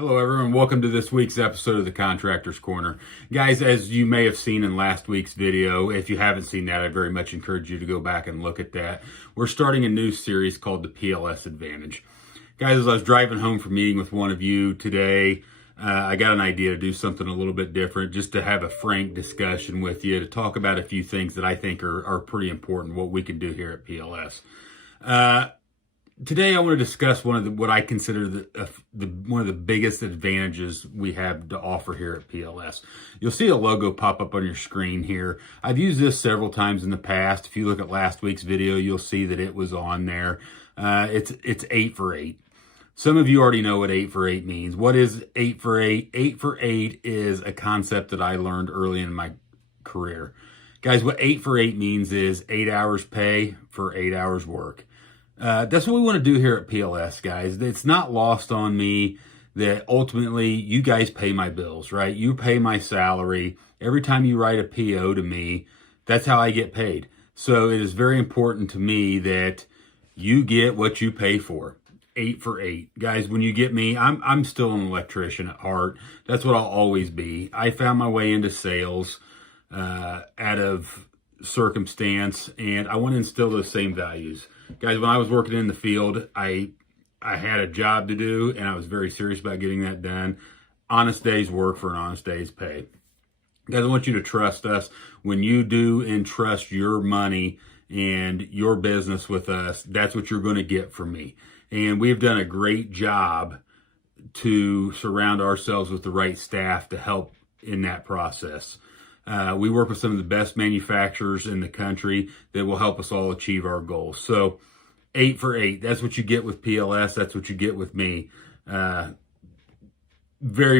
Hello everyone, welcome to this week's episode of the Contractors Corner. Guys, as you may have seen in last week's video, if you haven't seen that, I very much encourage you to go back and look at that. We're starting a new series called the PLS Advantage. Guys, as I was driving home from meeting with one of you today, I got an idea to do something a little bit different, just to have a frank discussion with you, to talk about a few things that I think are pretty important, what we can do here at PLS. Today, I want to discuss what I consider one of the biggest advantages we have to offer here at PLS. You'll see a logo pop up on your screen here. I've used this several times in the past. If you look at last week's video, you'll see that it was on there. It's 8 for 8. Some of you already know what 8 for 8 means. What is 8 for 8? 8 for 8 is a concept that I learned early in my career. Guys, what 8 for 8 means is 8 hours pay for 8 hours work. That's what we want to do here at PLS, guys. It's not lost on me that ultimately you guys pay my bills, right? You pay my salary. Every time you write a PO to me, that's how I get paid. So it is very important to me that you get what you pay for. 8 for 8. Guys, when you get me, I'm still an electrician at heart. That's what I'll always be. I found my way into sales out of circumstance, and I want to instill those same values. Guys, when I was working in the field, I had a job to do, and I was very serious about getting that done. Honest day's work for an honest day's pay. Guys, I want you to trust us. When you do entrust your money and your business with us, that's what you're going to get from me. And we've done a great job to surround ourselves with the right staff to help in that process. We work with some of the best manufacturers in the country that will help us all achieve our goals. So 8 for 8, that's what you get with PLS. That's what you get with me. Very,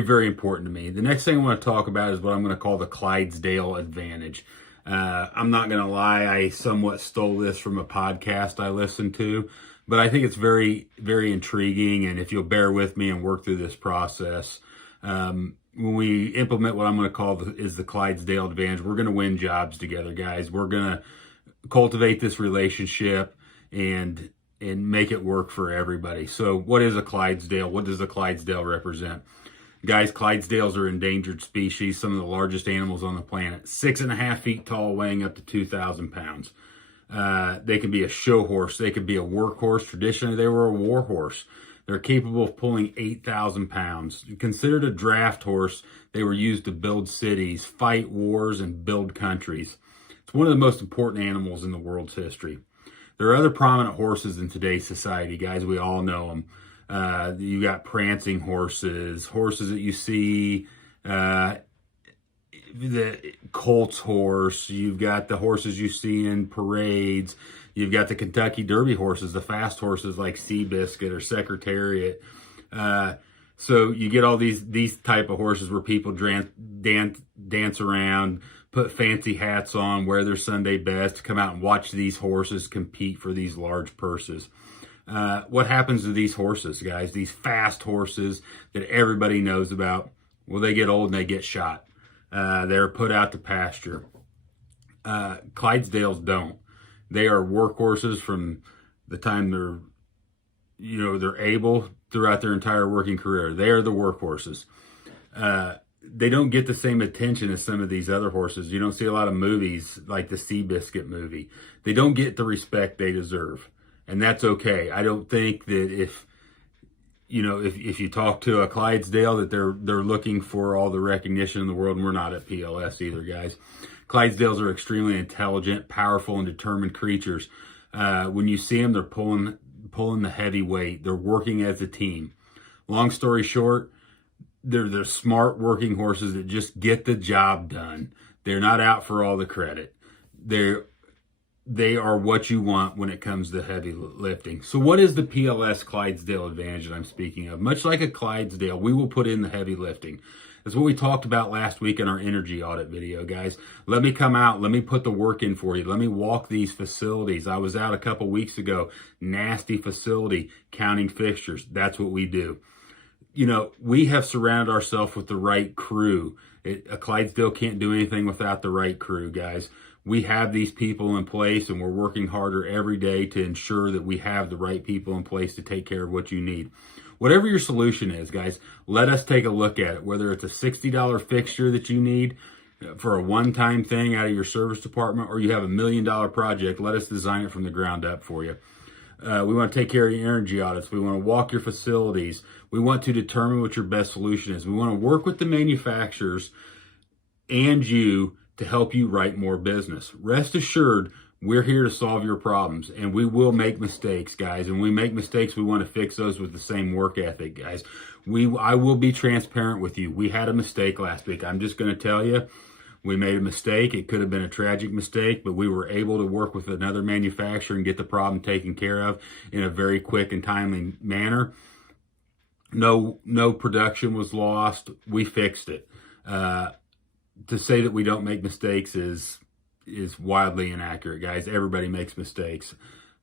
very important to me. The next thing I want to talk about is what I'm going to call the Clydesdale Advantage. I'm not going to lie, I somewhat stole this from a podcast I listened to, but I think it's very, very intriguing. And if you'll bear with me and work through this process, when we implement what I'm going to call the Clydesdale Advantage, we're going to win jobs together, guys. We're going to cultivate this relationship and make it work for everybody. So what is a Clydesdale? What does a Clydesdale represent? Guys, Clydesdales are endangered species, some of the largest animals on the planet. 6.5 feet tall, weighing up to 2,000 pounds. They can be a show horse. They could be a workhorse. Traditionally, they were a war horse. They're capable of pulling 8,000 pounds. Considered a draft horse, they were used to build cities, fight wars, and build countries. It's one of the most important animals in the world's history. There are other prominent horses in today's society, guys. We all know them. You got prancing horses that you see, the Colts horse. You've got the horses you see in parades. You've got the Kentucky Derby horses, the fast horses like Seabiscuit or Secretariat. So you get all these type of horses where people dance around, put fancy hats on, wear their Sunday best, come out and watch these horses compete for these large purses. What happens to these horses, guys? These fast horses that everybody knows about, well, they get old and they get shot. They're put out to pasture. Clydesdales don't. They are workhorses from the time they're able throughout their entire working career. They are the workhorses. They don't get the same attention as some of these other horses. You don't see a lot of movies like the Seabiscuit movie. They don't get the respect they deserve, and that's okay. I don't think that if you talk to a Clydesdale that they're looking for all the recognition in the world, and we're not at PLS either, guys. Clydesdales are extremely intelligent, powerful, and determined creatures. When you see them, they're pulling the heavy weight. They're working as a team. Long story short, they're smart working horses that just get the job done. They're not out for all the credit. They are what you want when it comes to heavy lifting. So what is the PLS Clydesdale Advantage that I'm speaking of? Much like a Clydesdale, we will put in the heavy lifting. That's what we talked about last week in our energy audit video, guys. Let me come out. Let me put the work in for you. Let me walk these facilities. I was out a couple weeks ago. Nasty facility, counting fixtures. That's what we do. We have surrounded ourselves with the right crew. A Clydesdale can't do anything without the right crew, guys. We have these people in place, and we're working harder every day to ensure that we have the right people in place to take care of what you need. Whatever your solution is, guys, let us take a look at it. Whether it's a $60 fixture that you need for a one-time thing out of your service department, or you have $1 million project, let us design it from the ground up for you. We want to take care of your energy audits. We want to walk your facilities. We want to determine what your best solution is. We want to work with the manufacturers and you to help you write more business. Rest assured, we're here to solve your problems, and we will make mistakes, guys. And when we make mistakes, we want to fix those with the same work ethic, guys. I will be transparent with you. We had a mistake last week. I'm just going to tell you, we made a mistake. It could have been a tragic mistake, but we were able to work with another manufacturer and get the problem taken care of in a very quick and timely manner. No production was lost. We fixed it. To say that we don't make mistakes is wildly inaccurate, guys. Everybody makes mistakes,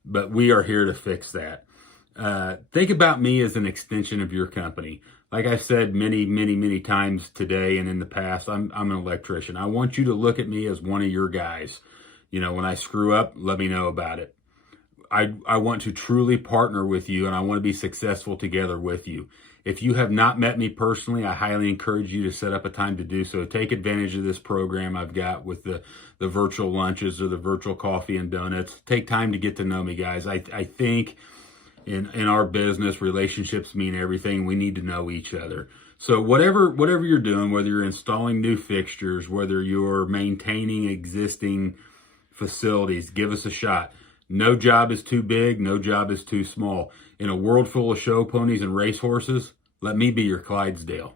but we are here to fix that. Think about me as an extension of your company. Like I've said many times today and in the past, I'm an electrician. I want you to look at me as one of your guys. You know, when I screw up, let me know about it. I want to truly partner with you, and I want to be successful together with you. If you have not met me personally, I highly encourage you to set up a time to do so. Take advantage of this program I've got with the virtual lunches or the virtual coffee and donuts. Take time to get to know me, guys. I think in our business, relationships mean everything. We need to know each other. So whatever you're doing, whether you're installing new fixtures, whether you're maintaining existing facilities, give us a shot. No job is too big. No job is too small. In a world full of show ponies and racehorses, let me be your Clydesdale.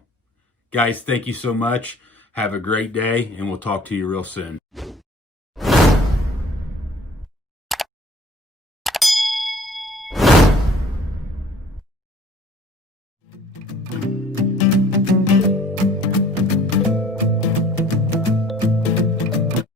Guys, thank you so much. Have a great day, and we'll talk to you real soon.